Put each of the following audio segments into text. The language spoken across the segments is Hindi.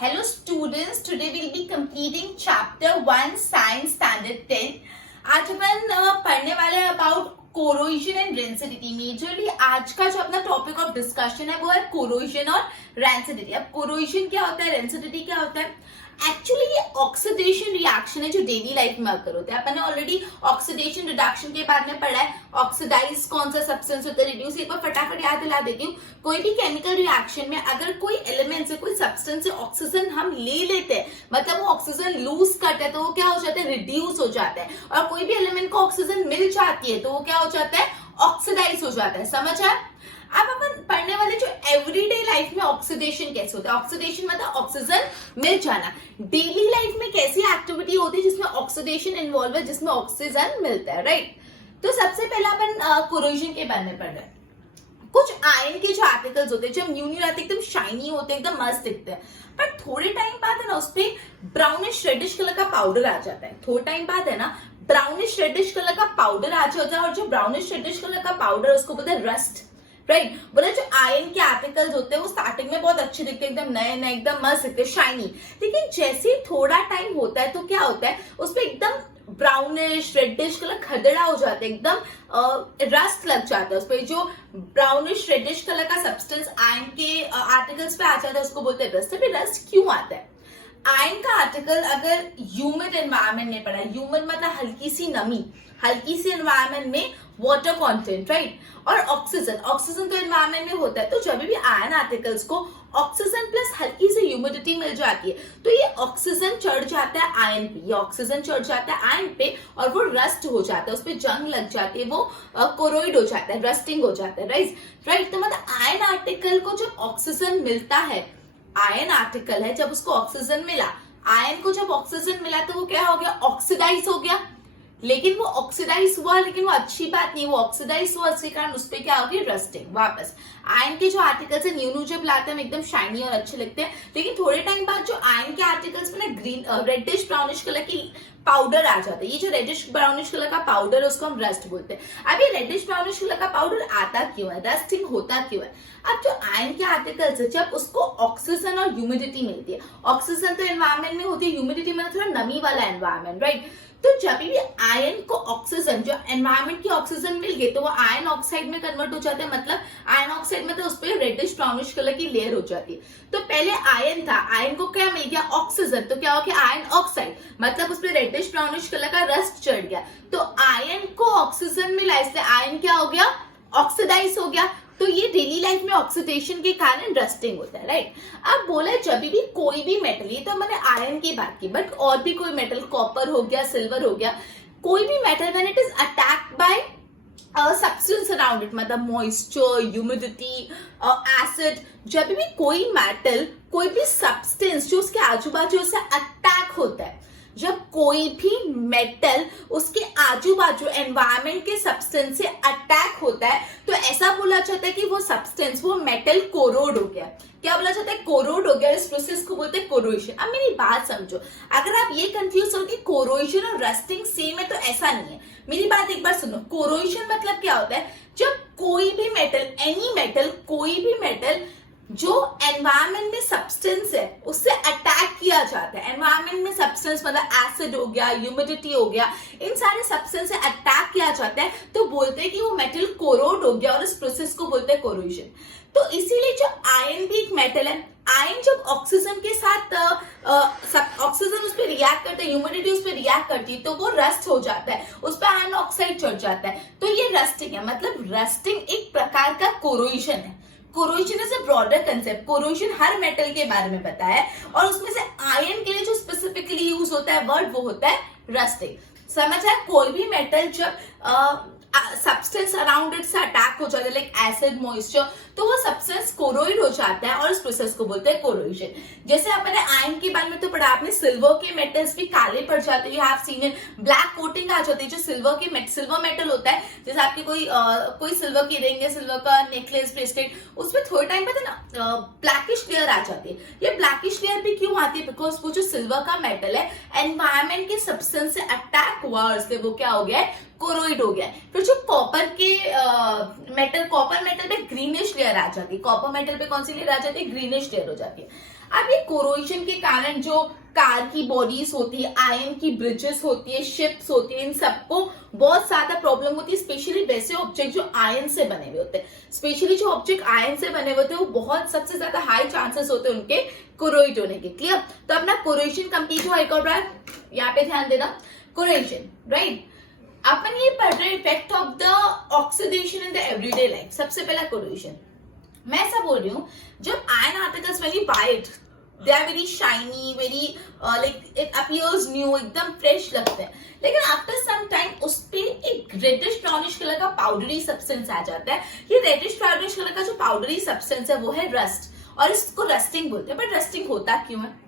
Hello students, today we'll be completing chapter 1 science standard 10. आज अपन पढ़ने वाले हैं about corrosion and rancidity. Majorly आज का जो अपना टॉपिक ऑफ डिस्कशन है वो है कोरोजन और रेंसिडिटी. अब कोरोजन क्या होता है, रेंसिडिटी क्या होता है? एक्चुअली ये ऑक्सीडेशन रिएक्शन है जो डेली लाइफ में अकर होता है. अपन ने ऑलरेडी ऑक्सीडेशन रिडक्शन के बारे में पढ़ा है. ऑक्सीडाइज कौन सा सब्सटेंस होता है, रिड्यूस. एक बार फटाफट याद दिला देती हूँ. कोई भी केमिकल रिएक्शन में अगर कोई एलिमेंट से, कोई सब्सटेंस से ऑक्सीजन हम ले लेते हैं, मतलब वो ऑक्सीजन लूज करते हैं, तो वो क्या हो जाता है, रिड्यूस हो जाता है. और कोई भी एलिमेंट को ऑक्सीजन मिल जाती है तो वो क्या हो जाता है, ऑक्सीडाइज हो जाता है. समझ आया? अब अपन पढ़ने वाले जो एवरीडे लाइफ में ऑक्सीडेशन कैसे होता है. ऑक्सीडेशन मतलब ऑक्सीजन मिल जाना. डेली लाइफ में कैसी एक्टिविटी होती है जिसमें ऑक्सीडेशन इन्वॉल्व है, जिसमें ऑक्सीजन मिलता है, राइट? तो सबसे पहले अपन कोरोजन के बारे में पढ़ रहे हैं. कुछ आयन के जो आर्टिकल्स होते हैं, जब न्यू न्यू आते एकदम शाइनी होते हैं, एकदम मस्त दिखते हैं, पर थोड़े टाइम बाद है ना उस पे ब्राउनिश रेडिश कलर का पाउडर आ जाता है. थोड़े टाइम बाद है ना ब्राउनिश रेडिश कलर का पाउडर आ जाता है. और जो ब्राउनिश रेडिश कलर का पाउडर उसको बोलते हैं रस्ट, राइट? बोले जो आयन के आर्टिकल्स होते हैं वो स्टार्टिंग में बहुत अच्छे दिखते हैं, एकदम नए नए, एकदम मस्त दिखते हैं, शाइनी. लेकिन जैसे ही थोड़ा टाइम होता है तो क्या होता है, उसपे एकदम ब्राउनिश रेडिश कलर खदड़ा हो जाता है, एकदम रस्ट लग जाता है उसपे. जो ब्राउनिश रेडिश कलर का सब्सटेंस आयन के आर्टिकल्स पे आ जाता है उसको बोलते हैं रस्ट. अभी रस्ट क्यों आता है? आयन का आर्टिकल अगर ह्यूमिड एनवायरमेंट में पड़ा है, ह्यूमिड मतलब हल्की सी नमी, हल्की सी एनवायरमेंट में वाटर कंटेंट, राइट? और ऑक्सीजन, ऑक्सीजन तो एनवायरमेंट में होता है. तो जब भी आयन आर्टिकल्स को ऑक्सीजन प्लस हल्की सी ह्यूमिडिटी मिल जाती है तो ये ऑक्सीजन चढ़ जाता है आयन पे, ये ऑक्सीजन चढ़ जाता है आयन पे और वो रस्ट हो जाता है, उस पर जंग लग जाती है, वो कोरोइड हो जाता है, रस्टिंग हो जाता है, राइट? तो मतलब आयन आर्टिकल को जब ऑक्सीजन मिलता है, आयन आर्टिकल है, जब उसको ऑक्सीजन मिला, आयन को जब ऑक्सीजन मिला तो वो क्या हो गया, ऑक्सीडाइज हो गया. लेकिन वो ऑक्सीडाइज हुआ, लेकिन वो अच्छी बात नहीं, वो ऑक्सीडाइज हुआ इसके कारण उस पर क्या हो गया, रस्टिंग. वापस आयन के जो आर्टिकल्स है न्यू न्यू जब लाते हैं हम एकदम शाइनी और अच्छे लगते हैं, लेकिन थोड़े टाइम बाद जो आयन के आर्टिकल्स में ना ग्रीन रेडिश ब्राउनिश कलर की पाउडर आ जाता है. ये जो रेडिश ब्राउनिश कलर का पाउडर है उसको हम रस्ट बोलते हैं. अब ये रेडिश ब्राउनिश कलर का पाउडर आता क्यों है, रस्टिंग होता क्यों है? अब जो आयन के आर्टिकल्स है जब उसको ऑक्सीजन और ह्यूमिडिटी मिलती है, ऑक्सीजन तो एनवायरमेंट में होती है, ह्यूमिडिटी में थोड़ा नमी वाला एनवायरमेंट, राइट? तो जब भी आयन को ऑक्सीजन, जो एनवायरमेंट की ऑक्सीजन मिल गई तो वो आयन ऑक्साइड में कन्वर्ट हो जाता है. मतलब आयन ऑक्साइड में तो उस पर रेडिश ब्राउनिश कलर की लेयर हो जाती है. तो पहले आयन था, आयन को क्या मिल गया, ऑक्सीजन, तो क्या हो गया, आयन ऑक्साइड, मतलब उस पर रेडिश ब्राउनिश कलर का रस्ट चढ़ गया. तो आयन को ऑक्सीजन मिला, इसलिए आयन क्या हो गया, ऑक्सीडाइज हो गया. तो ये डेली लाइफ में ऑक्सीडेशन के कारण रस्टिंग होता है, राइट? अब बोला जब भी कोई भी मेटल, ये तो मैंने आयरन की बात की, बट और भी कोई मेटल, कॉपर हो गया, सिल्वर हो गया, कोई भी metal when it is attacked by substance around it, मतलब मॉइस्चर, ह्यूमिडिटी, एसिड, जब भी कोई मेटल, कोई भी सब्सटेंस जो उसके आजू बाजू से अटैक होता है, जब कोई भी मेटल उसके आजू बाजू एनवायरमेंट के सब्सटेंस से अटैक होता है तो ऐसा बोला जाता है कि वो सब्सटेंस, वो मेटल कोरोड हो गया. क्या बोला जाता है, कोरोड हो गया. इस प्रोसेस को बोलते हैं कोरोजन. अब मेरी बात समझो, अगर आप ये कंफ्यूज हो कि कोरोजन और रस्टिंग सेम है तो ऐसा नहीं है. मेरी बात एक बार सुनो. कोरोजन मतलब क्या होता है, जब कोई भी मेटल, एनी मेटल, कोई भी मेटल जो एनवायरमेंट में सब्सटेंस है उससे अटैक किया जाता है. एनवायरमेंट में सब्सटेंस मतलब एसिड हो गया, ह्यूमिडिटी हो गया, इन सारे सब्सटेंस से अटैक किया जाता है तो बोलते हैं कि वो मेटल कोरोड हो गया और इस प्रोसेस को बोलते हैं कोरोजन. तो इसीलिए जो आयन भी एक मेटल है, आयन जब ऑक्सीजन के साथ ऑक्सीजन उस पर रिएक्ट करता है, ह्यूमिडिटी उस पर रिएक्ट करती है तो वो रस्ट हो जाता है, उस पर आयन ऑक्साइड चढ़ जाता है. तो ये रस्टिंग है. मतलब रस्टिंग एक प्रकार का कोरोजन है. Corrosion is a broader concept. Corrosion her metal के बारे में बताया है और उसमें से आयन के लिए जो स्पेसिफिकली यूज होता है वर्ड वो होता है रस्टिंग. समझ आया? कोई भी मेटल जब सब्सटेंस अराउंड इट से अटैक हो जाता है, लाइक एसिड, मॉइस्चर, तो वो सब्सटेंस कोरोइड हो जाता है और इस प्रोसेस को बोलते हैं कोरोजन. जैसे आपने आयन के बारे में तो पढ़ा, आपने सिल्वर के मेटल्स भी काले पड़ जाते हैं, you have seen it, black coating आ जाती है. जो सिल्वर मेटल होता है, जैसे आपके कोई सिल्वर की रिंग है, सिल्वर का नेकलेस, ब्रेसलेट, उसमें थोड़े टाइम बाद ना ब्लैकिश लेयर आ जाती है. ये ब्लैकिश लेयर भी क्यों आती है, बिकॉज वो जो सिल्वर का मेटल है एनवायरमेंट के सब्सटेंस से अटैक हुआ और इसलिए वो क्या हो गया है, कोरोइड हो गया. फिर जो कॉपर मेटल पे ग्रीनिश लेयर आ जाती है. कॉपर मेटल पे कौन सी लेयर आ जाती है, ग्रीनिश लेयर हो जाती है. अब ये कोरोजन के कारण जो कार की बॉडीज होती है, आयरन की ब्रिजेस होती है, शिप्स होती है, इन सबको बहुत ज्यादा प्रॉब्लम होती है, स्पेशली वैसे ऑब्जेक्ट जो आयरन से बने हुए होते हैं। स्पेशली जो ऑब्जेक्ट आयरन से बने हुए होते हैं वो बहुत सबसे ज्यादा हाई चांसेस होते हैं उनके कोरोइड होने के। क्लियर? तो अपना कोरोजन कंप्लीट हुआ। एक और बार यहाँ पे ध्यान देना, कोरोजन, राइट? अपन ये पढ़ रहे effect of the oxidation in the everyday life. सबसे पहला कोरोजन, मैं ऐसा बोल रही हूँ, जब iron articles when you buy it they are very shiny, very like it appears new, एकदम फ्रेश लगते हैं, लेकिन आफ्टर सम टाइम उस पे एक रेडिश ब्राउनिश कलर का पाउडरी सब्सटेंस आ जाता है। ये रेडिश ब्राउनिश कलर का जो पाउडरी सब्सटेंस है वो है रस्ट, और इसको रस्टिंग बोलते हैं। बट रस्टिंग होता क्यों है?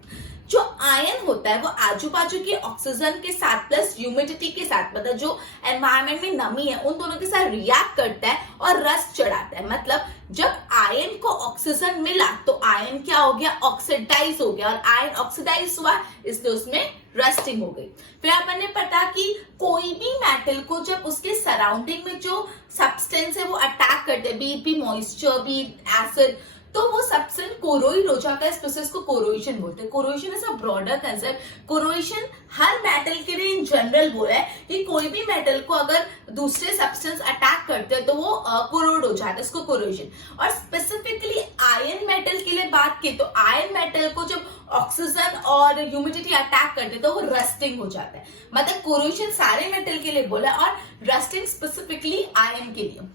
जो आयरन होता है वो आजू बाजू के ऑक्सीजन के साथ प्लस ह्यूमिडिटी के साथ, मतलब जो एनवायरमेंट में नमी है उन दोनों के साथ रिएक्ट करता है और रस्ट चढ़ाता है। मतलब जब आयरन को ऑक्सीजन मिला तो आयरन क्या हो गया? ऑक्सीडाइज हो गया, और आयरन ऑक्सीडाइज हुआ इसलिए उसमें रस्टिंग हो गई। फिर अपन ने पता कि कोई भी मेटल को जब उसके सराउंडिंग में जो सब्सटेंस है वो अटैक करते हैं, बी मॉइस्चर, बी एसिड, तो वो सब्सटेंस कोरोइड हो जाता है। इस प्रोसेस को कोरोजन बोलते हैं। Corrosion is a broader concept. Corrosion her metal के लिए इन जनरल वो है कि कोई भी मेटल को अगर दूसरे सब्सटेंस अटैक करते हैं तो वो कोरोड हो जाता है, इसको कोरोजन। और स्पेसिफिकली आयरन मेटल के लिए बात की तो आयरन मेटल को जब ऑक्सीजन और ह्यूमिडिटी अटैक करते तो वो रस्टिंग हो जाता है। मतलब कोरोजन सारे मेटल के लिए बोला और रस्टिंग स्पेसिफिकली आयरन के लिए।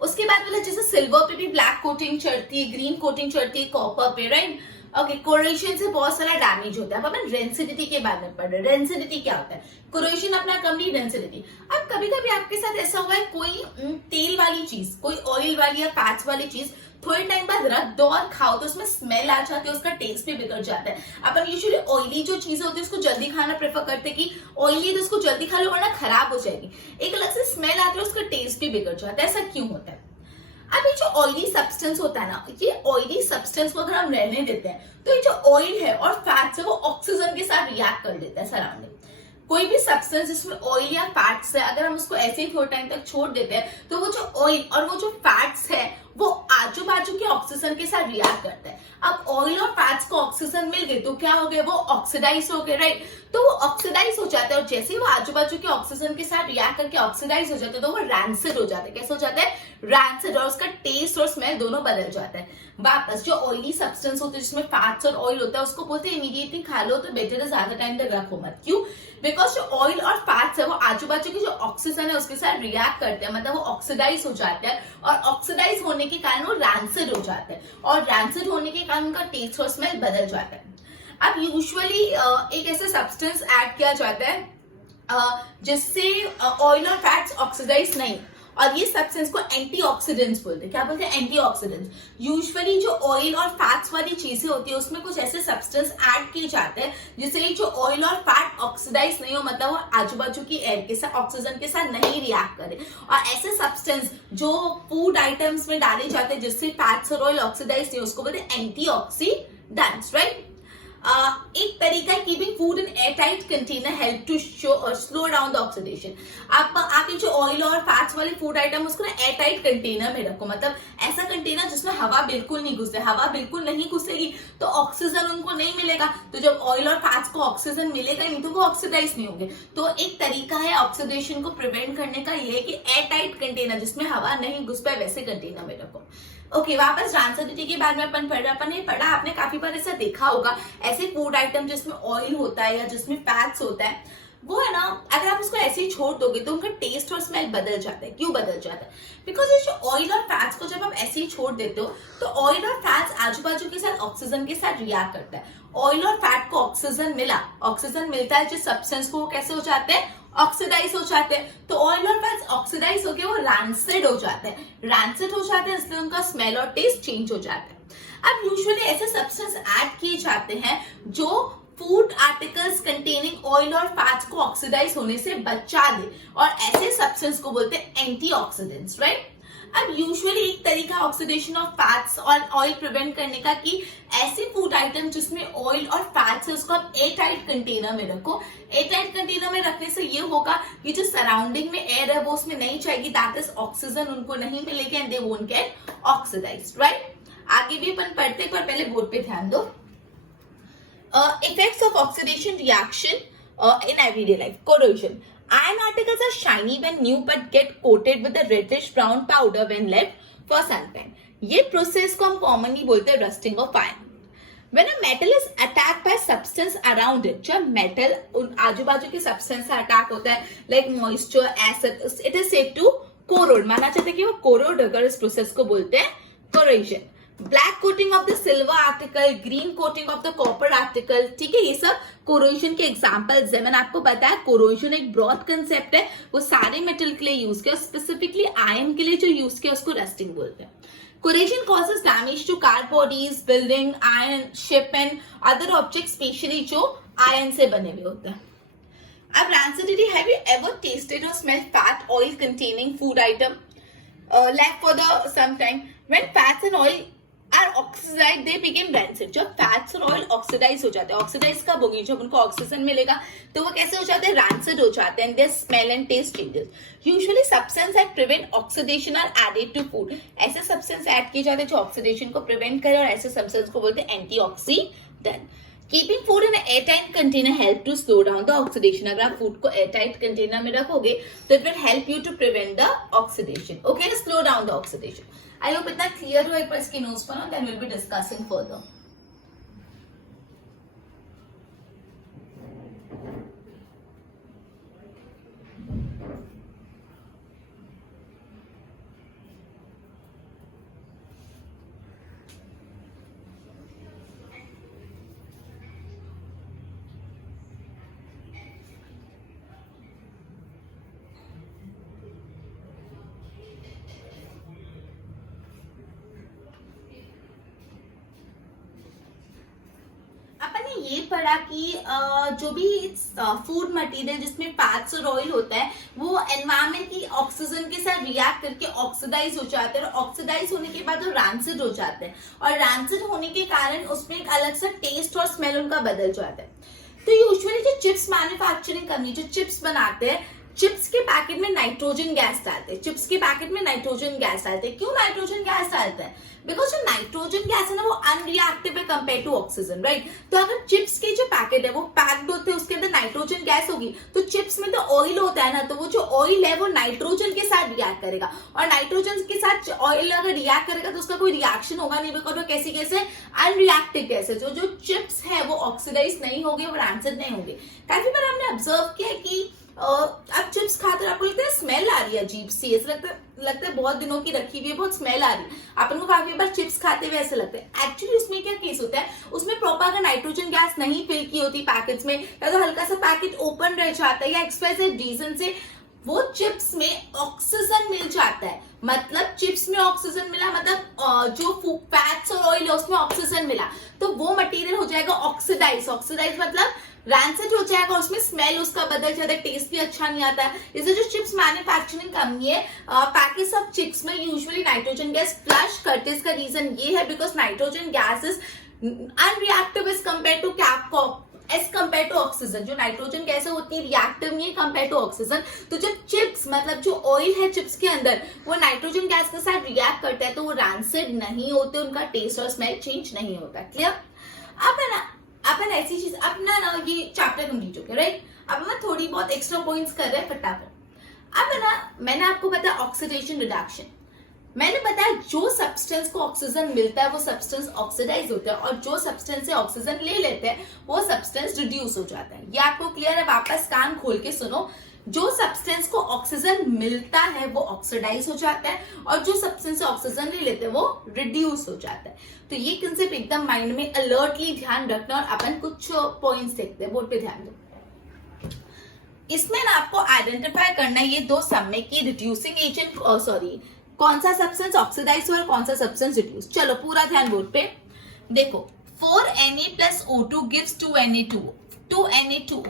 उसके बाद बोला जैसे सिल्वर पे भी ब्लैक कोटिंग चढ़ती है, ग्रीन कोटिंग चढ़ती है कॉपर पे, राइट? ओके, कोरोजन से बहुत सारा डैमेज होता है। अब अपन रेंसिडिटी के बारे में पढ़ रहे हैं। रेंसिडिटी क्या होता है? कोरोजन अपना कंप्लीट रेंसिडिटी। अब कभी कभी आपके साथ ऐसा हुआ है, कोई तेल वाली चीज, कोई ऑयल वाली या फैट्स वाली चीज थोड़े टाइम बाद रख दो और खाओ तो उसमें स्मेल आ जाती है, उसका टेस्ट भी बिगड़ जाता है। अपन यूजुअली ऑयली जो चीजें होती है उसको जल्दी खाना प्रेफर करते हैं कि ऑयली तो उसको जल्दी खा लो वरना खराब हो जाएगी। एक अलग से स्मेल आती है, उसका टेस्ट भी बिगड़ जाता है। ऐसा क्यों होता है? अब ये जो ऑयली सब्सटेंस होता है ना, ये ऑयली सब्सटेंस को अगर हम रहने देते हैं तो ये जो ऑयल है और फैट्स है वो ऑक्सीजन के साथ रिएक्ट कर देता है सराउंडिंग। कोई भी सब्सटेंस जिसमें ऑयल या फैट्स है अगर हम उसको ऐसे ही थोड़े टाइम तक छोड़ देते हैं तो वो जो ऑयल और वो जो फैट्स है वो आजू बाजू के ऑक्सीजन के साथ रिएक्ट करता है। अब ऑयल और फैट्स को ऑक्सीजन मिल गए तो क्या हो गए? वो ऑक्सीडाइज हो गए, राइट? तो वो ऑक्सीडाइज हो जाता है और जैसे ही वो आजू बाजू के ऑक्सीजन के साथ रिएक्ट करके ऑक्सीडाइज हो जाता है तो वो रैंसिड हो जाता है। कैसे हो जाता है? रैंसिड, और उसका टेस्ट और स्मेल दोनों बदल जाता है। वापस जो ऑयली सब्सटेंस होते हैं जिसमें फैट्स और ऑयल होता है उसको बोलते हैं इमीडिएटली खा लो तो बेटर है, ज्यादा टाइम तक रखो मत। क्यों? बिकॉज जो ऑयल और फैट्स है वो आजू बाजू की जो ऑक्सीजन है उसके साथ रिएक्ट करते हैं, मतलब वो ऑक्सीडाइज हो जाते हैं और ऑक्सीडाइज होने के कारण वो रैंसिड हो जाते हैं और रैंसिड होने के कारण उनका टेस्ट और स्मेल बदल जाता है। अब यूजुअली एक ऐसा सब्सटेंस ऐड किया जाता है जिससे ऑयल और फैट्स ऑक्सीडाइज नहीं, और ये सब्सटेंस को एंटीऑक्सीडेंट्स बोलते हैं। क्या बोलते हैं? एंटीऑक्सीडेंट्स। यूजुअली जो ऑयल और फैट्स वाली चीजें होती है उसमें कुछ ऐसे सब्सटेंस ऐड किए जाते हैं जिससे जो ऑयल और फैट ऑक्सीडाइज नहीं हो, मतलब वो आजू बाजू की एयर के साथ ऑक्सीजन के साथ नहीं रिएक्ट करे। और ऐसे सब्सटेंस जो फूड आइटम्स में डाले जाते हैं जिससे फैट्स और ऑयल ऑक्सीडाइज नहीं, उसको बोलते हैं एंटीऑक्सीडेंट्स, राइट? एक तरीका है keeping food in airtight container help to slow down the oxidation. आप जो ऑयल और फैट्स वाले फूड आइटम उसको ना एयरटाइट कंटेनर में रखो, मतलब ऐसा कंटेनर जिसमें हवा बिल्कुल नहीं घुसे। हवा बिल्कुल नहीं घुसेगी तो ऑक्सीजन उनको नहीं मिलेगा, तो जब ऑयल और फैट्स को ऑक्सीजन मिलेगा नहीं तो वो ऑक्सीडाइज नहीं होंगे। तो एक तरीका है ऑक्सीडेशन को प्रिवेंट करने का ये है कि एयरटाइट कंटेनर जिसमें हवा नहीं घुस पाए वैसे कंटेनर में रखो। ओके, वापस रैंसिडिटी के बारे में अपन पढ़ा। आपने काफी बार ऐसा देखा होगा, ऐसे फूड आइटम जिसमें ऑयल होता है या जिसमें फैट्स होता है वो है ना, अगर आप उसको ऐसे ही छोड़ दोगे तो उनका टेस्ट और स्मेल बदल जाता है। क्यों बदल जाता है? बिकॉज ये जो ऑयल और फैट्स को जब आप ऐसे ही छोड़ देते हो तो ऑयल और फैट्स आजू बाजू के साथ ऑक्सीजन के साथ रिएक्ट करता है। ऑयल और फैट को ऑक्सीजन मिलता है जिस सब्सटेंस को वो कैसे हो जाते हैं? ऑक्सीडाइज हो जाते हैं। तो ऑयल और फैट्स ऑक्सीडाइज होकर वो रैंसिड हो जाते हैं। रैंसिड हो जाते हैं इसलिए उनका स्मेल और टेस्ट चेंज हो जाता है। अब यूजुअली ऐसे सब्सटेंस ऐड किए जाते हैं जो फूड आर्टिकल्स कंटेनिंग ऑयल और फैट्स को ऑक्सीडाइज होने से बचा दे, और ऐसे सब्सटेंस को बोलते हैं एंटीऑक्सीडेंट्स, राइट? अब यूजुअली एक तरीका ऑक्सीडेशन ऑफ फैट्स और ऑयल प्रिवेंट करने का कि ऐसे फूड आइटम जिसमें ऑयल और फैट्स है उसको आप एयर टाइट कंटेनर में रखो। एयर टाइट कंटेनर में रखने से ये होगा कि जो सराउंडिंग में एयर है वो उसमें नहीं जाएगी, दैट इज ऑक्सीजन उनको नहीं मिलेगी and they won't get oxidised, right? आगे भी अपन पढ़ते पर पहले बोर्ड पे ध्यान दो। Effects of oxidation reaction in everyday life. Corrosion. Iron particles are shiny when new but get coated with a reddish brown powder when left for some time. ये प्रोसेस को हम कॉमनली बोलते हैं rusting of iron. When a metal is attacked by substance around it, जब मेटल आजू बाजू के सब्सटेंस से अटैक होता है, like moisture, acid, it is said to corrode. माना चाहते हैं कि वो कोरोड अगर इस प्रोसेस को बोलते हैं corrosion. Black coating of the silver article, green coating of the copper article, ठीक है, ये सब कोरोजन के एग्जांपल्स है. मैंने आपको बताया कोरोजन एक ब्रॉड कंसेप्ट है, वो सारे मेटल के लिए यूज किया, स्पेसिफिकली आयरन के लिए जो यूज किया उसको रस्टिंग बोलते हैं. Corrosion causes damage to car bodies, building, iron, ship and other objects, especially जो iron से बने हुए होते हैं. अब rancidity, have you ever tasted or smelled fat oil containing food item left for the some time? When fats and oil are oxidized, they become rancid. जब fats और oil oxidize हो जाते हैं, oxidize कब होगी? जब उनको ऑक्सीजन मिलेगा तो वो कैसे हो जाते हैं? rancid हो जाते हैं. Their smell and taste changes. Usually substance that prevent oxidation are added to food. ऐसे substance add किए जाते हैं जो oxidation को prevent करे, और ऐसे substance को बोलते हैं antioxidant. Keeping food in an airtight container help to slow down the oxidation. अगर आप food को airtight container में रखोगे तो it will help you to prevent the oxidation. Okay, slow down the oxidation. I hope इतना clear हो. एक बार इसकी notes बनाओ, then we'll be discussing further. ये पढ़ा कि जो भी फूड मटेरियल जिसमें फैट्स और ऑयल होता है वो एनवायरमेंट की ऑक्सीजन के साथ रिएक्ट करके ऑक्सीडाइज हो जाते हैं, और ऑक्सीडाइज होने के बाद वो रैंसिड हो जाते हैं, और रैंसिड होने के कारण उसमें एक अलग सा टेस्ट और स्मेल उनका बदल जाता है. तो यूजुअली जो चिप्स मैन्युफैक्चरिंग कंपनी जो चिप्स बनाते हैं, चिप्स के पैकेट में नाइट्रोजन गैस डालते हैं. चिप्स के पैकेट में नाइट्रोजन गैस डालते हैं. क्यों नाइट्रोजन गैस डालते हैं? बिकॉज जो नाइट्रोजन गैस है ना वो अनरिएक्टिव है कंपेयर टू ऑक्सीजन, राइट. तो अगर चिप्स के जो पैकेट है वो पैक्ड होते हैं, उसके अंदर नाइट्रोजन गैस होगी, तो चिप्स में तो ऑयल होता है ना, तो वो जो ऑयल है वो नाइट्रोजन के साथ रिएक्ट करेगा, और नाइट्रोजन के साथ ऑयल अगर रिएक्ट करेगा तो उसका कोई रिएक्शन होगा नहीं, बिकॉज वो कैसी गैस है? अनरिएक्टिव गैस है. जो चिप्स है वो ऑक्सीडाइज नहीं होंगे, वो रैंसिड नहीं होंगे. काफी बार हमने ऑब्जर्व किया कि अब चिप्स खाते आपको लगता है स्मेल आ रही है अजीब सी, ऐसा लगता है बहुत दिनों की रखी हुई है, बहुत स्मेल आ रही है. अपन को काफी बार चिप्स खाते हुए ऐसे लगता है. एक्चुअली उसमें क्या केस होता है, उसमें प्रॉपर अगर नाइट्रोजन गैस नहीं फिल की होती पैकेट्स में, या तो हल्का सा पैकेट ओपन रह जाता है, या एक्सवाइजेड रीजन से वो चिप्स में ऑक्सीजन मिल जाता है. मतलब चिप्स में ऑक्सीजन मिला, मतलब जो फैट्स और ऑयल है उसमें ऑक्सीजन मिला, तो वो मटेरियल हो जाएगा ऑक्सीडाइज. ऑक्सीडाइज मतलब रैंसिड हो जाएगा, उसमें स्मेल उसका बदल जाता है, टेस्ट भी अच्छा नहीं आता है. इसलिए जो चिप्स मैन्युफैक्चरिंग कंपनी है पैकेट्स ऑफ चिप्स में यूजुअली नाइट्रोजन गैस फ्लश करते हैं. इसका रीजन ये है because nitrogen gas is unreactive as compare to as compare to oxygen. जो नाइट्रोजन गैस होती है रिएक्टिव नहीं है कंपेयर टू ऑक्सीजन. तो जब चिप्स मतलब जो ऑयल है चिप्स के अंदर वो नाइट्रोजन गैस के साथ रिएक्ट करता है तो वो रैंसिड नहीं होते, उनका टेस्ट और स्मेल चेंज नहीं होता. क्लियर? अब है ना अपन ऐसी चीज अपना ना ये चैप्टर कंप्लीट हो गया, राइट. अब मैं थोड़ी बहुत एक्स्ट्रा पॉइंट्स कर रहे हैं फटाफट. अब है ना मैंने आपको बताया ऑक्सीडेशन रिडक्शन. मैंने बताया जो सब्सटेंस को ऑक्सीजन मिलता है वो सब्सटेंस ऑक्सीडाइज होता है, और जो सब्सटेंस से ऑक्सीजन ले लेते हैं वो सब्सटेंस रिड्यूस हो जाता है. ये आपको क्लियर है? वापस कान खोल के सुनो. जो सब्सटेंस को ऑक्सीजन मिलता है वो ऑक्सीडाइज हो जाता है, और जो सब्सटेंस से ऑक्सीजन ले लेते हैं वो रिड्यूस हो जाता है. तो ये कंसेप्ट एकदम माइंड में अलर्टली ध्यान रखना, और अपन कुछ पॉइंट्स देखते हैं. बोर्ड पे ध्यान दो. इसमें ना आपको आइडेंटिफाई करना है ये दो समय की रिड्यूसिंग एजेंट, सॉरी कौन सा सब्सटेंस ऑक्सीडाइज हुआ और कौन सा सब्सटेंस रिड्यूस. चलो पूरा ध्यान बोर्ड पे देखो. 4Na plus O2 gives 2Na2O.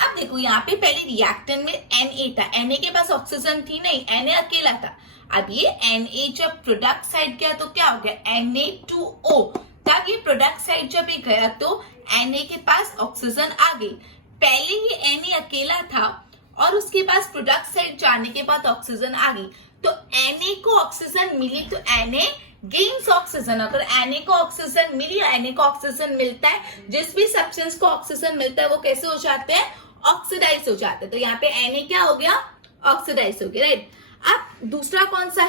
अब देखो यहाँ पे पहले रिएक्टेंट में Na था, Na के पास ऑक्सीजन थी नहीं, Na अकेला था. अब ये Na जब प्रोडक्ट साइड गया तो क्या हो गया? Na2O. तब ये प्रोडक्ट साइड जब ये गया तो Na के पास ऑक्सीजन आ गई. पहले ये Na अकेला था और उसके पास प्रोडक्ट साइड जाने के बाद ऑक्सीजन आ गई, तो Na को ऑक्सीजन मिली तो Na गेन्स ऑक्सीजन, अगर Na को ऑक्सीजन मिली, Na को ऑक्सीजन मिलता है, जिस भी सब्सटेंस को ऑक्सीजन मिलता है वो कैसे हो जाते हैं, ऑक्सीडाइज हो जाते हैं। तो यहाँ पे Na क्या हो गया, ऑक्सीडाइज हो गया, राइट। अब दूसरा कौन सा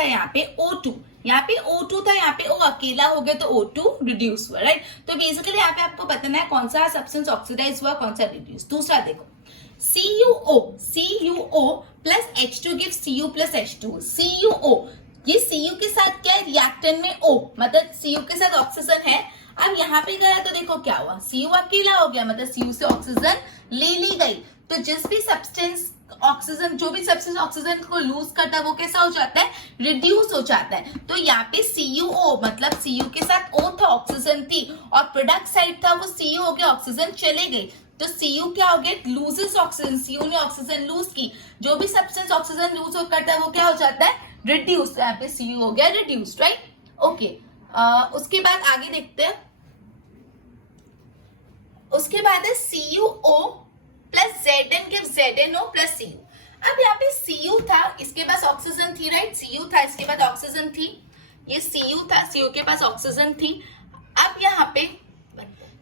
है, यहाँ पे O2, यहाँ पे O2 था, यहाँ पे O अकेला हो गया तो O2 रिड्यूस हुआ, राइट। तो बेसिकली यहाँ पे आपको बताना है कौन सा सब्सटेंस ऑक्सीडाइज हुआ, कौन सा रिड्यूस। दूसरा देखो, CuO plus H2 give Cu plus H2। CuO, ये Cu के साथ क्या है, रिएक्टेंट में O, मतलब Cu के साथ ऑक्सीजन है। अब यहाँ पे गया तो देखो क्या हुआ, Cu अकेला हो गया, मतलब Cu से ऑक्सीजन ले ली गई। तो जिस भी सब्सटेंस ऑक्सीजन, जो भी सब्सटेंस ऑक्सीजन को लूज करता है वो कैसा हो जाता है, रिड्यूस हो जाता है। तो यहाँ पे CuO, मतलब Cu के साथ O था, ऑक्सीजन थी, और प्रोडक्ट साइड था वो Cu हो गया, ऑक्सीजन चले गई। तो Cu क्या हो गया, लूजेस ऑक्सीजन, Cu ने ऑक्सीजन लूज की। जो भी सब्सटेंस ऑक्सीजन लूज करता है वो क्या हो जाता है, रिड्यूस। यहाँ पे Cu हो गया रिड्यूस्ड, राइट, ओके। उसके बाद आगे देखते हैं, उसके बाद है CuO plus Zn give ZnO plus Cu। अब यहाँ पे Cu था, इसके पास ऑक्सीजन थी, राइट, Cu था, इसके बाद ऑक्सीजन थी, ये Cu था, Cu के पास ऑक्सीजन थी। अब यहाँ पे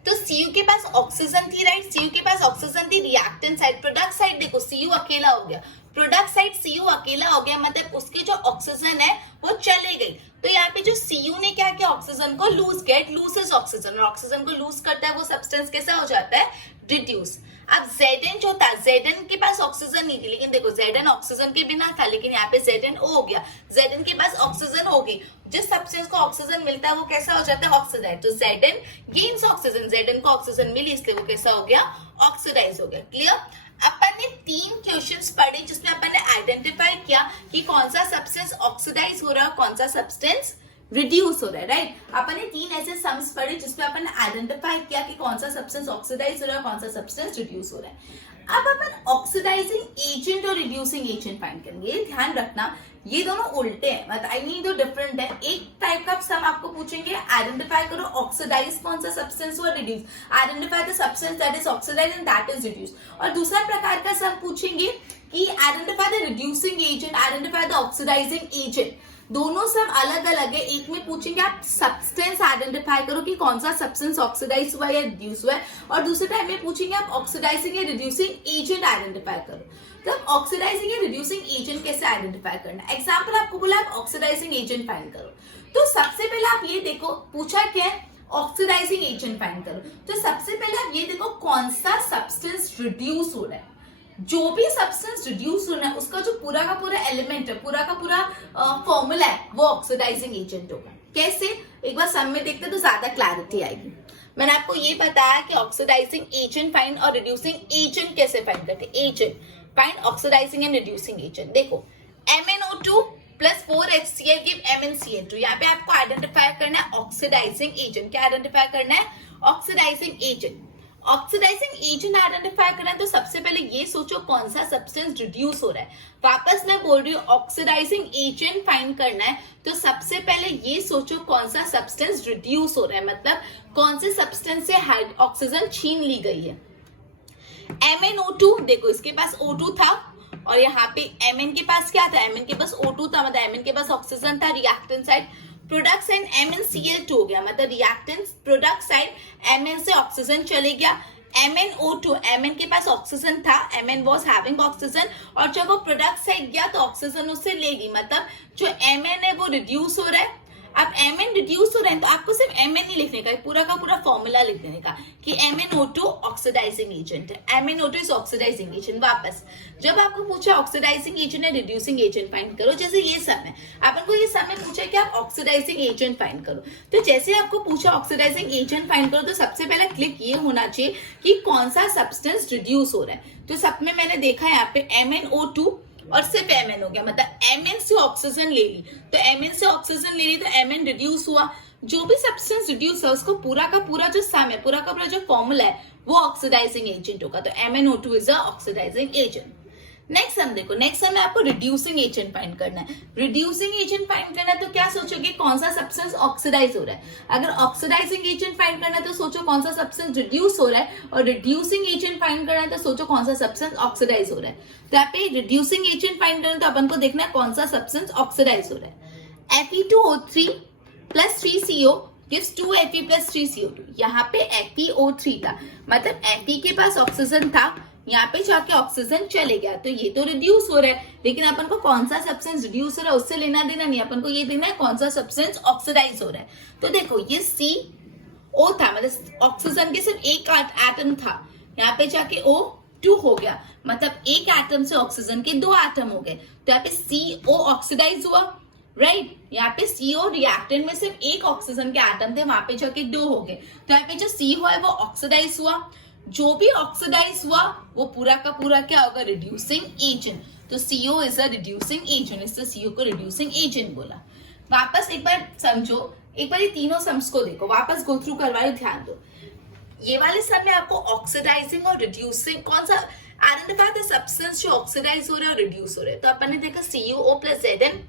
तो Cu के पास ऑक्सीजन थी, राइट, Cu के पास ऑक्सीजन थी, रिएक्टेंट साइड, प्रोडक्ट साइड देखो Cu अकेला हो गया, प्रोडक्ट साइड Cu अकेला हो गया, मतलब उसके जो ऑक्सीजन है वो चले गई। तो यहाँ पे जो Cu ने क्या किया, ऑक्सीजन को लूज किया, इट लूजेस ऑक्सीजन, और ऑक्सीजन को लूज करता है वो सब्सटेंस कैसा हो जाता है, रिड्यूस। अब Zn जो था, Zn के पास ऑक्सीजन नहीं थी, लेकिन देखो Zn ऑक्सीजन के बिना था, लेकिन यहाँ पे ZnO हो गया, Zn के पास ऑक्सीजन हो गई। जिस सब्सटेंस को ऑक्सीजन मिलता है वो कैसा हो जाता है, ऑक्सीडाइज। तो Zn गेन्स ऑक्सीजन, Zn को ऑक्सीजन मिली इसलिए वो कैसा हो गया, ऑक्सीडाइज हो गया। क्लियर। अपन ने 3 क्वेश्चंस पढ़े जिसमें अपन ने आइडेंटिफाई किया कि कौन सा सब्सटेंस ऑक्सीडाइज हो रहा है, कौन सा सब्सटेंस रिड्यूस हो रहा है, राइट। अपन ने 3 ऐसे सम्स पढ़े जिसमें अपन ने आइडेंटिफाई किया कि कौन सा सब्सटेंस ऑक्सीडाइज हो रहा है, कौन सा सब्सटेंस रिड्यूस हो रहा है। अब अपन ऑक्सीडाइजिंग एजेंट और रिड्यूसिंग एजेंट फाइंड करेंगे। ध्यान रखना ये दोनों उल्टे हैं, मतलब आई मीन दो डिफरेंट है। एक टाइप का सम आपको पूछेंगे, आइडेंटिफाई करो ऑक्सीडाइज कौन सा सब्सटेंस हुआ, reduce, identify the substance that is oxidise and that is reduce. और दूसरा प्रकार का सम पूछेंगे कि identify the reducing agent, identify the oxidising agent. दोनों सब अलग अलग है। एक में पूछेंगे आप सब्सटेंस आइडेंटिफाई करो कि कौन सा सब्सटेंस ऑक्सीडाइज हुआ या रिड्यूस हुआ है, और दूसरे टाइम में पूछेंगे आप ऑक्सीडाइजिंग या रिड्यूसिंग एजेंट आइडेंटिफाई करो। तो ऑक्सीडाइजिंग या रिड्यूसिंग एजेंट कैसे आइडेंटिफाई करना, एग्जाम्पल आपको बोला आप ऑक्सीडाइजिंग एजेंट फाइंड करो। तो सबसे पहले आप ये देखो, पूछा क्या है, ऑक्सीडाइजिंग एजेंट फाइंड करो। तो सबसे पहले आप ये देखो कौन सा सब्सटेंस रिड्यूस हो रहा है। जो भी सब्सटेंस रिड्यूस होना है उसका जो पूरा का पूरा एलिमेंट है, पूरा का पूरा फॉर्मूला है, वो ऑक्सीडाइजिंग एजेंट होगा। कैसे, एक बार सम में देखते तो ज्यादा क्लैरिटी आएगी। मैंने आपको ये बताया कि ऑक्सीडाइजिंग एजेंट फाइंड और रिड्यूसिंग एजेंट कैसे फाइंड करते हैं। Agent find oxidising and reducing agent. देखो MnO2 plus 4HCl give MnCl2। यहाँ पे आपको आइडेंटिफाई करना है ऑक्सीडाइजिंग एजेंट। क्या आइडेंटिफाई करना है, oxidising agent. Oxidising agent identify करना है तो सबसे पहले ये सोचो कौन सा सब्सटेंस रिड्यूस हो रहा है। वापस मैं बोल रही हूँ, ऑक्सीडाइजिंग एजेंट फाइंड करना है तो सबसे पहले ये सोचो कौन सा सब्सटेंस रिड्यूस हो रहा है, मतलब कौन से सब्सटेंस से ऑक्सीजन छीन ली गई है। MnO2 देखो, इसके पास O2 था और यहाँ पे Mn के पास क्या था, Mn के पास O2 था, मतलब Mn के पास ऑक्सीजन था, reactant side product side MnCl2 हो गया, मतलब रिएक्टेंट प्रोडक्ट साइड Mn से ऑक्सीजन चले गया। MnO2, Mn के पास ऑक्सीजन था, Mn was having ऑक्सीजन, और जब वो प्रोडक्ट साइड गया तो ऑक्सीजन उससे लेगी, मतलब जो Mn है वो रिड्यूस हो रहा है। अब Mn रिड्यूस हो रहे हैं तो आपको सिर्फ Mn नहीं लिखने का, पूरा का पूरा फॉर्मूला लिख देने का कि MnO2 ऑक्सीडाइजिंग एजेंट है। MnO2 is oxidising agent. वापस जब आपको पूछा ऑक्सीडाइजिंग एजेंट है रिड्यूसिंग एजेंट फाइंड करो, जैसे ये सब है, अपन को ये सब में पूछा कि आप ऑक्सीडाइजिंग एजेंट फाइंड करो, तो जैसे आपको पूछा ऑक्सीडाइजिंग एजेंट फाइंड करो तो सबसे पहला क्लिक ये होना चाहिए कि कौन सा सब्सटेंस रिड्यूस हो रहा है। तो सब में मैंने देखा यहाँ पे MnO2 और सिर्फ Mn हो गया, मतलब Mn से ऑक्सीजन ले ली, तो Mn से ऑक्सीजन ले ली तो Mn रिड्यूस हुआ। जो भी सब्सटेंस रिड्यूस है उसको पूरा का पूरा जो सम है, पूरा का पूरा जो फॉर्मूला है वो ऑक्सीडाइजिंग एजेंट होगा। तो MnO2 is a oxidising agent. Next हम देखो, नेक्स्ट हमें आपको रिड्यूसिंग एजेंट फाइंड करना है। रिड्यूसिंग एजेंट फाइंड करना है तो क्या सोचोगे, कौन सा सब्सटेंस ऑक्सीडाइज हो रहा है। अगर ऑक्सीडाइजिंग एजेंट फाइंड करना है तो सोचो कौन सा सब्सटेंस रिड्यूस हो रहा है, और रिड्यूसिंग एजेंट फाइंड करना है तो सोचो कौन सा सब्सटेंस ऑक्सीडाइज हो रहा है। तो यहाँ पे रिड्यूसिंग एजेंट फाइंड करना है तो अपन को देखना है कौन सा सब्सटेंस ऑक्सीडाइज हो रहा है। Fe2O3 plus 3CO gives 2Fe plus 3CO2। यहाँ पे FeO3 था, मतलब Fe के पास ऑक्सीजन था, यहाँ पे जाके ऑक्सीजन चले गया, तो ये तो रिड्यूस हो रहा है। लेकिन अपन को कौन सा सब्सटेंस रिड्यूस हो रहा है उससे लेना देना नहीं, अपन को ये देना है कौन सा सब्सटेंस ऑक्सीडाइज हो रहा है। तो देखो ये CO था, मतलब ऑक्सीजन के सिर्फ एक एटम था, यहाँ पे जाके O2 हो गया, मतलब एक एटम से ऑक्सीजन के 2 एटम हो गए। तो यहाँ पे CO ऑक्सीडाइज हुआ, राइट यहाँ पे CO रिएक्टेंट में सिर्फ एक ऑक्सीजन के एटम थे, वहां पे जाके 2 हो गए। तो यहाँ पे जो CO है वो ऑक्सीडाइज हुआ, जो भी ऑक्सीडाइज हुआ वो पूरा का पूरा क्या होगा, रिड्यूसिंग एजेंट। तो CO is a reducing agent, इसलिए CO को रिड्यूसिंग एजेंट बोला। वापस एक बार समझो, एक बार ये तीनों सम्स को देखो, वापस गो थ्रू करवाओ, ध्यान दो। ये वाले सब में आपको ऑक्सीडाइजिंग और रिड्यूसिंग कौन सा आइडेंटिफाई द सब्सटेंस जो ऑक्सीडाइज हो रहा है और रिड्यूस हो रहा है। तो अपन ने देखा CuO plus Zn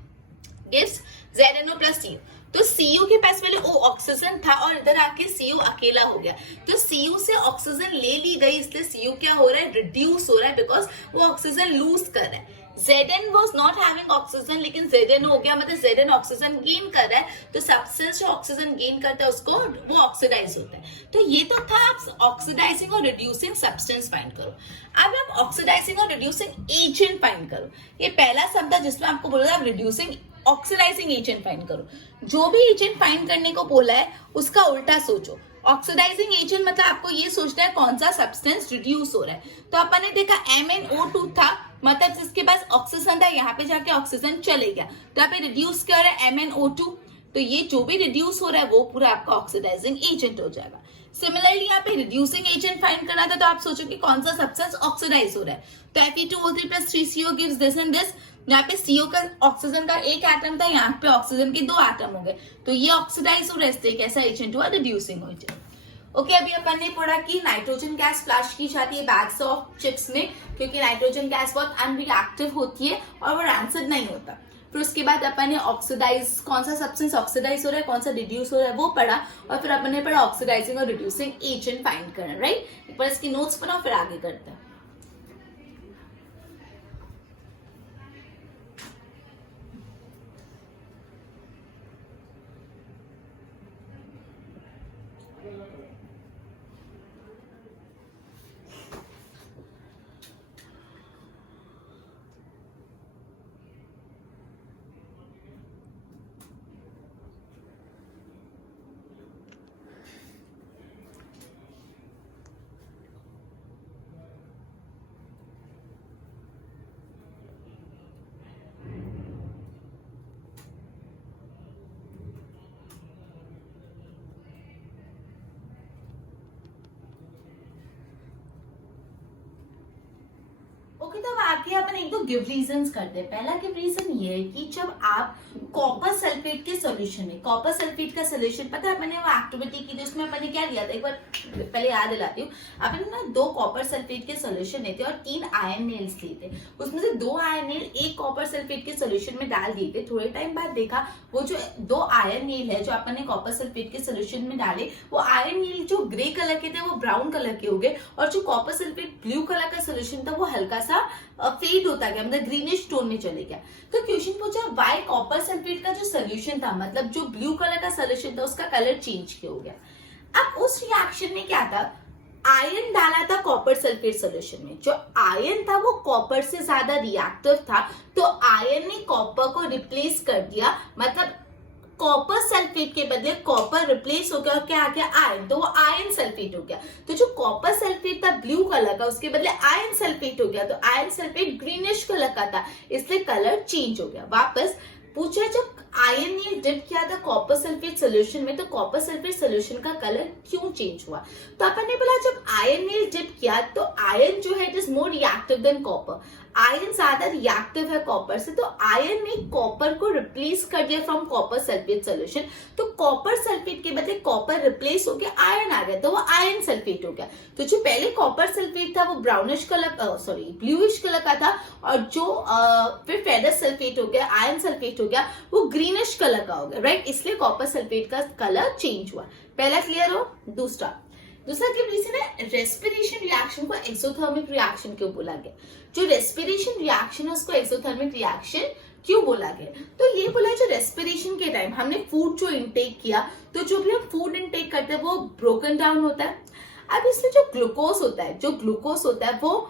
gives ZnO plus CO। तो CO के पास पहले O ऑक्सीजन था और इधर आके CO अकेला हो गया, तो CO से ऑक्सीजन ले ली गई, इसलिए CO क्या हो रहा है, रिड्यूस हो रहा है, बिकॉज वो ऑक्सीजन लूज कर रहा है। Zn was not having oxygen, लेकिन Zn हो गया, मतलब Zn ऑक्सीजन गेन कर रहा है, तो सब्सटेंस जो ऑक्सीजन गेन करता है उसको वो ऑक्सीडाइज होता है। तो ये तो था, आप ऑक्सीडाइजिंग और रिड्यूसिंग सब्सटेंस फाइंड करो। अब आप ऑक्सीडाइजिंग और रिड्यूसिंग एजेंट फाइंड करो। ये पहला शब्द है जिसमें आपको बोला था रिड्यूसिंग ऑक्सीडाइजिंग एजेंट फाइंड करो। जो भी एजेंट फाइंड करने को बोला है उसका उल्टा सोचो। ऑक्सीडाइजिंग एजेंट मतलब आपको ये सोचना है कौन सा सब्सटेंस रिड्यूस हो रहा है। तो अपन ने देखा MnO2 था, मतलब जिसके पास ऑक्सीजन था, यहाँ पे जाके ऑक्सीजन चले गया, तो यहाँ पे रिड्यूस क्या हो रहा है, MnO2। तो ये जो भी रिड्यूस हो रहा है वो पूरा आपका ऑक्सीडाइजिंग एजेंट हो जाएगा। सिमिलरली यहाँ पे रिड्यूसिंग एजेंट फाइंड करना था, तो आप सोचो कि कौन सा सब्सटेंस ऑक्सीडाइज हो रहा है। तो Fe2O3 plus 3CO gives this and this। यहाँ पे CO का ऑक्सीजन का एक एटम था, यहाँ पे ऑक्सीजन के 2 एटम हो गए, तो ये ऑक्सीडाइज हो रहा है, कैसा एजेंट हुआ, रिड्यूसिंग एजेंट। ओके, अभी अपन ने पढ़ा कि नाइट्रोजन गैस फ्लश की जाती है बैग्स ऑफ चिप्स में, क्योंकि नाइट्रोजन गैस बहुत अनरिएक्टिव होती है और वो रैंसिड नहीं होता। फिर उसके बाद अपन ने ऑक्सीडाइज, कौन सा सब्सटेंस ऑक्सीडाइज हो रहा है, कौन सा रिड्यूस हो रहा है वो पढ़ा, और फिर अपन ने पढ़ा ऑक्सीडाइजिंग और रिड्यूसिंग एजेंट फाइंड करना, राइट। एक बार इसकी नोट्स बनाओ फिर आगे करते हैं। ओके, तो आगे अपन एक दो गिव रीजंस करते हैं। पहला गिव रीजन ये है कि जब आप कॉपर सल्फेट के सॉल्यूशन में, कॉपर सल्फेट का सॉल्यूशन पता है अपन ने वो एक्टिविटी की थी, उसमें अपन ने क्या लिया था, एक बार पहले याद दिलाती हूँ। अपन ने ना 2 कॉपर सल्फेट के सॉल्यूशन लेते और 3 आयरन नेल्स लिए थे, उसमें से 2 आयरन नेल एक कॉपर सल्फेट के सॉल्यूशन में डाल दिए थे। थोड़े टाइम बाद देखा वो जो 2 आयरन नेल है जो अपन ने कॉपर सल्फेट के सॉल्यूशन में डाले, वो आयरन नेल जो ग्रे कलर के थे वो ब्राउन कलर के हो गए, और जो कॉपर सल्फेट ब्लू कलर का सॉल्यूशन था वो हल्का सा फेड होता गया, मतलब ग्रीनिश टोन में चले गया। तो क्वेश्चन पूछा व्हाई कॉपर सल्फेट का जो सोल्यूशन था, मतलब जो ब्लू कलर का सोल्यूशन था, उसका कलर चेंज क्यों हो गया। अब उस रिएक्शन में क्या था, आयरन डाला था कॉपर सल्फेट सोल्यूशन में, जो आयरन था वो कॉपर से ज्यादा रिएक्टिव था, तो आयरन ने कॉपर को रिप्लेस कर दिया, मतलब कॉपर सल्फेट के बदले कॉपर रिप्लेस हो गया और क्या आ गया, आयरन, तो वो आयरन सल्फेट हो गया। तो जो कॉपर सल्फेट था ब्लू कलर का, उसके बदले आयरन सल्फेट हो गया, तो आयरन सल्फेट ग्रीनिश कलर का था, इसलिए कलर चेंज हो गया। वापस पूछा जब आयरन ने डिप किया था कॉपर सल्फेट सोल्यूशन में, तो कॉपर सल्फेट सोल्यूशन का कलर क्यों चेंज हुआ। तो अपन ने बोला जब आयरन ने डिप किया तो आयरन जो है it is more reactive than copper, iron ज्यादा रिएक्टिव है कॉपर से, तो आयरन ने कॉपर को रिप्लेस कर दिया फ्रॉम कॉपर सल्फेट सोल्यूशन। तो कॉपर सल्फेट के बदले कॉपर रिप्लेस हो गया, आयरन आ गया, तो वो आयरन सल्फेट हो गया। तो जो पहले कॉपर सल्फेट था वो ब्राउनिश कलर ब्लूइश कलर का था, और जो फिर फेरस सल्फेट हो गया, आयरन सल्फेट हो गया, वो ग्रीनिश कलर का हो गया, राइट। इसलिए कॉपर सल्फेट का कलर चेंज हुआ। पहला क्लियर हो। दूसरा क्या रीजन है, रेस्पिरेशन रिएक्शन को एक्सोथर्मिक रिएक्शन क्यों बोला गया। जो रेस्पिरेशन रिएक्शन है उसको एक्सोथर्मिक रिएक्शन क्यों बोला गया, तो ये बोला जो रेस्पिरेशन के टाइम हमने फूड जो इंटेक किया, तो जो भी हम फूड इंटेक करते हैं वो ब्रोकन डाउन होता है। अब इसमें जो ग्लूकोज होता है वो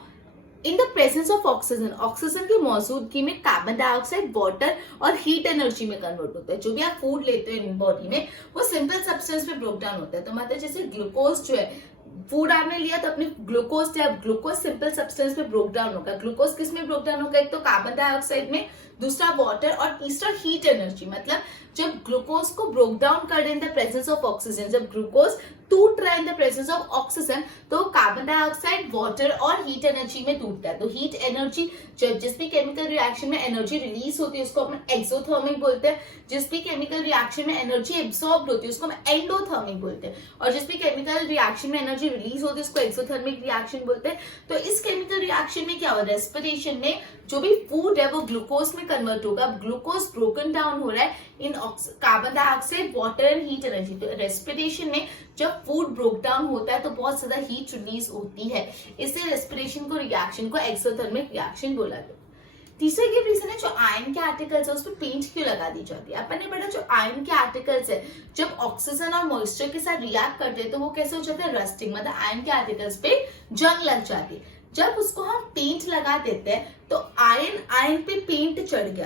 in the presence of oxygen की मौजूदगी में कार्बन डाइऑक्साइड, वाटर और हीट एनर्जी में कन्वर्ट होता है। जो भी आप फूड लेते हो इन बॉडी में वो सिंपल सब्सटेंस में ब्रोक डाउन होता है। तो मतलब जैसे ग्लूकोज जो है, फूड आपने लिया तो अपने ग्लूकोज सिंपल सब्सटेंस में ब्रोक डाउन होगा। ग्लूकोज किस में ब्रोक डाउन होगा, एक तो कार्बन डाइऑक्साइड में, दूसरा वाटर, और तीसरा हीट एनर्जी। मतलब जब ग्लूकोज को ब्रोक डाउन कर रहे in the presence of oxygen, जब ग्लूकोज टूट रहा है in the presence of oxygen, तो कार्बन डाइऑक्साइड, वाटर और हीट एनर्जी में टूटता है। तो हीट एनर्जी, जब जिस भी केमिकल रिएक्शन में एनर्जी रिलीज होती है उसको हम एक्सोथर्मिक बोलते हैं। जिस भी केमिकल रिएक्शन में एनर्जी एब्सॉर्ब होती है उसको हम एंडोथर्मिक बोलते हैं, और जिस भी केमिकल रिएक्शन में एनर्जी रिलीज होती है उसको एक्सोथर्मिक रिएक्शन बोलते हैं। तो इस केमिकल रिएक्शन में क्या हुआ, रेस्पिरेशन में जो भी फूड है वो ग्लूकोज में कन्वर्ट होगा। अब ग्लूकोज ब्रोकन डाउन हो रहा है in carbon dioxide, water and heat energy. तो रेस्पिरेशन में जब फूड ब्रोक डाउन होता है तो बहुत ज्यादा हीट रिलीज होती है, इसलिए रेस्पिरेशन को रिएक्शन को एक्सोथर्मिक रिएक्शन बोला गया। तीसरा ये रीजन है जो आयरन के आर्टिकल्स है उस पर पेंट क्यों लगा दी जाती है। अपन ने पढ़ा जो आयरन के आर्टिकल्स है जब ऑक्सीजन और मॉइस्चर के साथ रिएक्ट करते हैं तो वो कैसे हो जाते हैं, रस्टिंग, मतलब आयरन के आर्टिकल्स पे जंग लग जाती है। जब उसको हम पेंट लगा देते हैं तो आयरन पे पेंट चढ़ गया,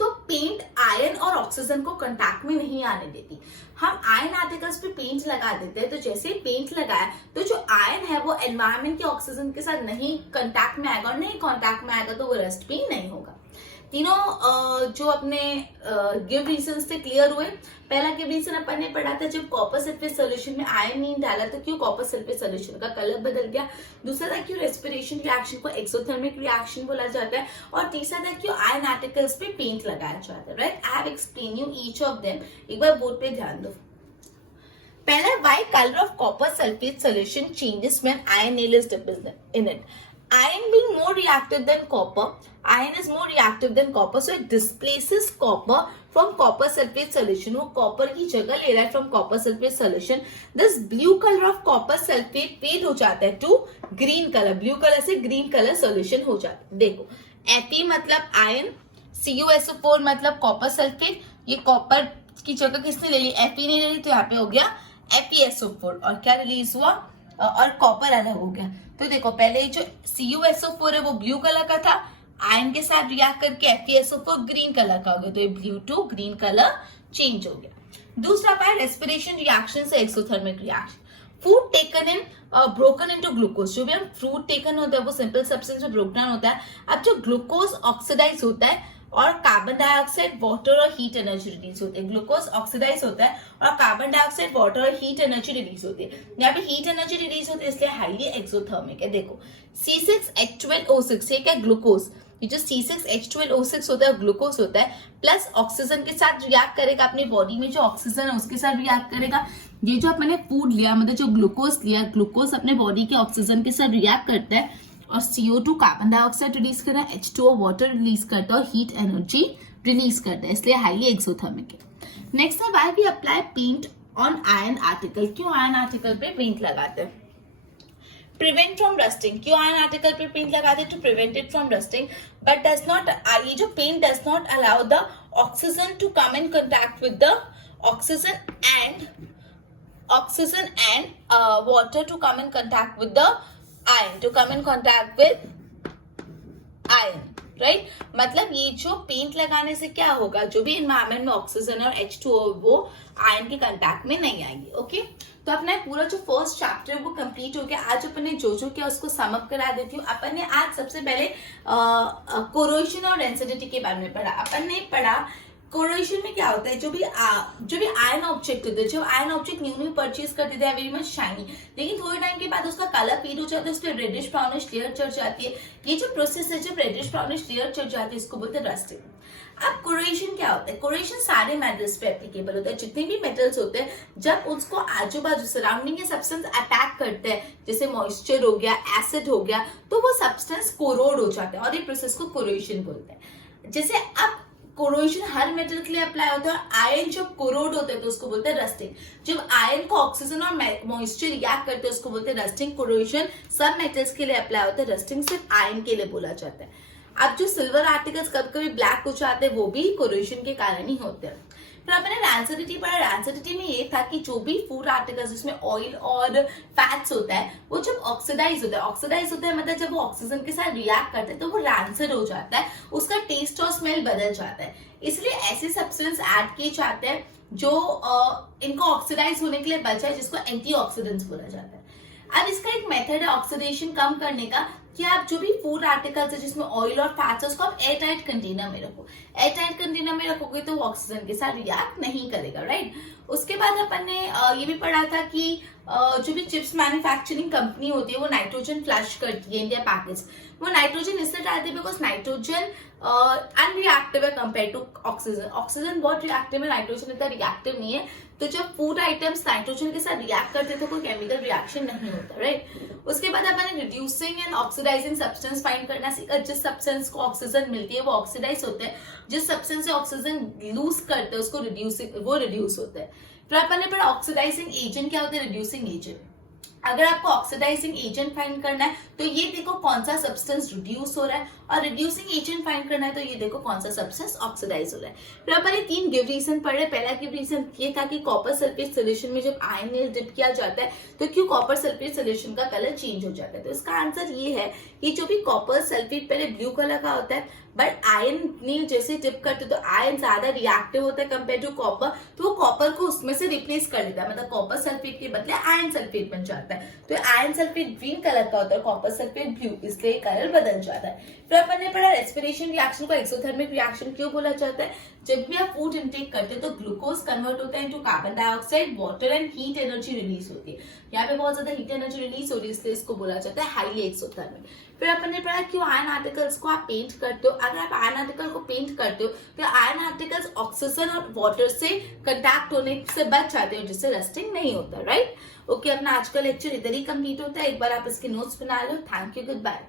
तो पेंट आयरन और ऑक्सीजन को कांटेक्ट में नहीं आने देती। हम आयरन आर्टिकल्स पे पेंट लगा देते हैं, तो जैसे ही पेंट लगाया तो जो आयरन है वो एनवायरनमेंट के ऑक्सीजन के साथ नहीं कांटेक्ट में आएगा, और नहीं कांटेक्ट में आएगा तो वो रस्ट भी नहीं होगा। तीनों जो अपने गिव रीजन थे क्लियर हुए। पहला गिव रीजन अपन ने पढ़ा था जब कॉपर सल्फेट सोल्यूशन में आयरन नहीं डाला तो क्यों कॉपर सल्फेट सोल्यूशन का कलर बदल गया। दूसरा था क्यों रेस्पिरेशन रिएक्शन को एक्सोथर्मिक रिएक्शन बोला जाता है, और तीसरा था क्यों आयरन आर्टिकल्स पे पेंट लगाया जाता है, right. I have explain you each of them. एक बार बोर्ड पे ध्यान दो। पहला, why colour of copper sulphate solution changes when iron nail is dipped in it. Iron being more reactive than copper, iron is more reactive than copper, so it displaces copper from copper sulfate solution. वो copper की जगह ले रहा है from copper sulfate solution. This blue color of copper sulfate fade हो जाता है to green color. Blue color से green color solution हो जाता है। देखो, Fe मतलब iron, CuSO4 मतलब copper sulfate। ये copper की जगह किसने ले ली, Fe ने ले ली, तो यहाँ पे हो गया FeSO4, और क्या रिलीज हुआ, और कॉपर अलग हो गया। तो देखो पहले जो CuSO4 है वो ब्लू कलर का था, आयरन के साथ रिएक्ट करके FeSO4 ग्रीन कलर का हो गया, तो ये blue to green colour change हो गया। दूसरा पार्ट रेस्पिरेशन रिएक्शन से exothermic reaction. Food taken in broken into glucose. जो भी हम फ्रूट टेकन होता है वो सिंपल सब्सटेंस में ब्रोक डाउन होता है। अब जो ग्लूकोज ऑक्सीडाइज होता है और कार्बन डाइऑक्साइड, वाटर और हीट एनर्जी रिलीज होती है। ग्लूकोज ऑक्सीडाइज होता है और कार्बन डाइऑक्साइड, वाटर और हीट एनर्जी रिलीज होती है। यहाँ पे हीट एनर्जी रिलीज होती है इसलिए हाईली एक्सोथर्मिक है। देखो C6H12O6 ये क्या, ग्लूकोज। ये जो C6H12O6 होता है ग्लूकोज होता है, प्लस ऑक्सीजन के साथ रिएक्ट करेगा, अपनी बॉडी में जो ऑक्सीजन है उसके साथ रिएक्ट करेगा। ये जो अपने फूड लिया, मतलब जो ग्लूकोज लिया, ग्लूकोज अपने बॉडी के ऑक्सीजन के साथ रिएक्ट करता है, और CO2 कार्बन डाइऑक्साइड रिलीज करता है, H2O वाटर रिलीज करता है, और हीट एनर्जी रिलीज करता है, इसलिए हाईली एक्सोथर्मिक है। नेक्स्ट है why we apply paint on iron article. क्यों आयरन आर्टिकल पे पेंट लगाते हैं, प्रिवेंट फ्रॉम रस्टिंग। क्यों आयरन आर्टिकल पे पेंट लगाते हैं, to prevent it from rusting, but does not, ये जो paint does not allow the oxygen to come in contact with the oxygen and water to come in contact with the iron, to come in contact with iron, right? मतलब ये जो पेंट लगाने से क्या होगा, जो भी एनवायरमेंट में ऑक्सीजन और H2O वो आयरन के कंटैक्ट में नहीं आएंगे। ओके, तो अपना पूरा जो फर्स्ट चैप्टर है वो कंप्लीट हो गया। आज अपन ने जो किया उसको सम अप करा देती हूँ। अपन ने आज सबसे पहले कोरोजन और डेंसिटी के बारे में पढ़ा। अपन ने पढ़ा कोरोजन में क्या होता है, जो भी आयरन ऑब्जेक्ट होते हैं, जब आयरन ऑब्जेक्ट न्यू परचेज करते थे वेरी मच शाइनी, लेकिन थोड़े टाइम के बाद उसका कलर फेड हो जाता है, उस पर रेडिश ब्राउनिश लेयर चढ़ जाती है। ये जो प्रोसेस है, जब रेडिश ब्राउनिश लेयर चढ़ जाती है, इसको बोलते हैं रस्टिंग। अब कोरोजन क्या होता है? कोरोजन सारे मेटल्स पे एप्लीकेबल होता है। जितने भी मेटल्स होते हैं, जब उसको आजू बाजू सराउंडिंग के सब्सटेंस अटैक करते हैं, जैसे मॉइस्चर हो गया, एसिड हो गया, तो वो सब्सटेंस कोरोड हो जाता है और ये प्रोसेस को कोरोजन बोलते हैं। जैसे अब कोरोजन हर मेटल के लिए अप्लाई होता है और आयरन जब कोरोड होते हैं तो उसको बोलते हैं रस्टिंग। जब आयरन को ऑक्सीजन और मॉइस्चर रिएक्ट करते हैं उसको बोलते हैं रस्टिंग। कोरोजन सब मेटल्स के लिए अप्लाई होता है, रस्टिंग सिर्फ आयरन के लिए बोला जाता है। अब जो सिल्वर आर्टिकल्स कभी कभी ब्लैक हो जाते हैं, वो भी कोरोजन के कारण ही होते हैं। फिर आपने रैंसिडिटी पढ़ा। रैंसिडिटी में ये था कि जो भी फूड आर्टिकल्स जिसमें ऑयल और फैट्स होता है, वो जब ऑक्सीडाइज होता है मतलब जब वो ऑक्सीजन के साथ रिएक्ट करते हैं तो वो रैंसिड हो जाता है, उसका टेस्ट और स्मेल बदल जाता है। इसलिए ऐसे सब्सटेंस ऐड किए जाते हैं जो इनको ऑक्सीडाइज होने के लिए बचा है, जिसको एंटीऑक्सीडेंट्स बोला जाता है। अब इसका एक मेथड है ऑक्सीडेशन कम करने का, कि आप जो भी फूड आर्टिकल्स है जिसमें ऑयल और फैट्स है, उसको आप एयर टाइट कंटेनर में रखो। एयर टाइट कंटेनर में रखोगे तो वो ऑक्सीजन के साथ रिएक्ट नहीं करेगा, राइट। उसके बाद अपन ने ये भी पढ़ा था कि जो भी चिप्स मैन्युफैक्चरिंग कंपनी होती है वो नाइट्रोजन फ्लश करती है इंडिया पैकेज। वो नाइट्रोजन इससे डालती है बिकॉज नाइट्रोजन अनरिएक्टिव है कंपेयर टू ऑक्सीजन। ऑक्सीजन बहुत रिएक्टिव है, नाइट्रोजन इतना रिएक्टिव नहीं है। तो जब फूड आइटम्स नाइट्रोजन के साथ रिएक्ट करते हैं तो कोई केमिकल रिएक्शन नहीं होता, राइट। उसके बाद अपन ने reducing and oxidising substance find करना सीखा। जिस सब्सटेंस को ऑक्सीजन मिलती है वो ऑक्सीडाइज होते हैं, जिस सब्सटेंस से ऑक्सीजन लूज करते हैं उसको रिड्यूस होते हैं। फिर अपन ने पढ़ा ऑक्सीडाइजिंग एजेंट क्या होते हैं, रिड्यूसिंग एजेंट। अगर आपको ऑक्सीडाइजिंग एजेंट फाइंड करना है तो ये देखो कौन सा सब्सटेंस रिड्यूस हो रहा है, और रिड्यूसिंग एजेंट फाइंड करना है तो ये देखो कौन सा सब्सटेंस ऑक्सीडाइज हो रहा है। फिर अपन ये 3 गिव रीजन पढ़े। पहला गिव रीजन ये था कि कॉपर सल्फेट सोल्यूशन में जब आयरन नील डिप किया जाता है तो क्यों कॉपर सल्फेट सोल्यूशन का कलर चेंज हो जाता है। तो इसका आंसर ये है कि जो भी कॉपर सल्फेट पहले ब्लू कलर का होता है, बट आयरन नील जैसे डिप करते तो आयरन ज्यादा रिएक्टिव होता है कंपेयर टू कॉपर, तो वो कॉपर को उसमें से रिप्लेस कर देता है, मतलब कॉपर सल्फेट के बदले आयरन सल्फेट बन जाता है। तो आयरन सल्फेट ग्रीन कलर का होता है, कॉपर सल्फेट ब्लू, इसलिए कलर बदल जाता है। फिर अपन ने पढ़ा रेस्पिरेशन रिएक्शन को एक्सोथर्मिक रिएक्शन क्यों बोला जाता है। जब भी आप फूड इंटेक करते हैं तो ग्लूकोज कन्वर्ट होता है into carbon dioxide, water and heat energy release होती है। यहाँ पे बहुत ज्यादा हीट एनर्जी रिलीज हो रही है, इसलिए इसको बोला जाता है हाईली एक्सोथर्मिक। फिर अपन ने पढ़ा क्यों आयरन आर्टिकल्स को आप पेंट करते हो। अगर आप आयरन आर्टिकल को पेंट करते हो तो आयरन आर्टिकल्स ऑक्सीजन और वाटर से कंटैक्ट होने से बच जाते हो, जिससे रस्टिंग नहीं होता, राइट। ओके, अपना आज का लेक्चर इधर ही कंप्लीट होता है। एक बार आप इसके नोट्स बना लो। Thank you, good bye.